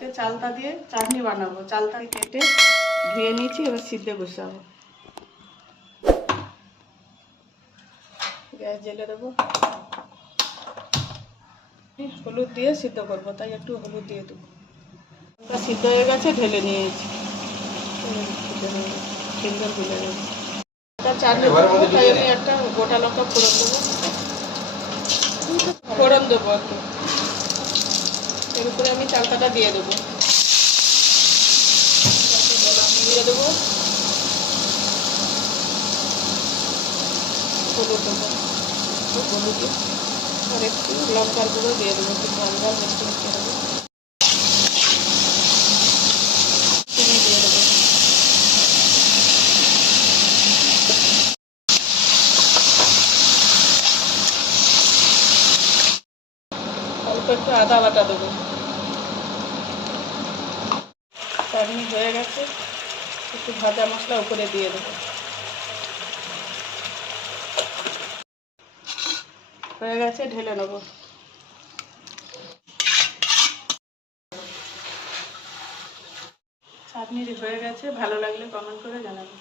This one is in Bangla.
আজকে চালতা দিয়ে চাটনি বানাবো। চালতা কেটে ধুয়ে নিয়েছি, এবার সিদ্ধে বসাবো। গ্যাস জ্বেলে দেবো। হলুদ দিয়ে সিদ্ধ করবো, তাই একটু হলুদ দিয়ে দেবো। সিদ্ধ হয়ে গেছে, ঢেলে নিয়েছি। সিদ্ধ ভুলে গেছে। চাটনি করবো, তাই আমি একটা গোটা লঙ্কা ফোড়ন দেবো। ফোড়ন দেবো একটু। এর উপরে আমি চালতাটা দিয়ে দেবো। দিয়ে দেবো হলুদ দেবো, হলুদ আর একটু লঙ্কার গুঁড়ো দিয়ে দেবো। একটু ঝাল ঝাল মিষ্টি মিষ্টি দেবো। চিনি দিয়ে দেবো। অল্প একটু আদা বাটা দেবো। চাটনি হয়ে গেছে, একটু ভাজা মশলা উপরে দিয়ে দেবো। হয়ে গেছে, ঢেলে নেবো। চাটনি হয়ে গেছে, ভালো লাগলে কমেন্ট করে জানাবেন।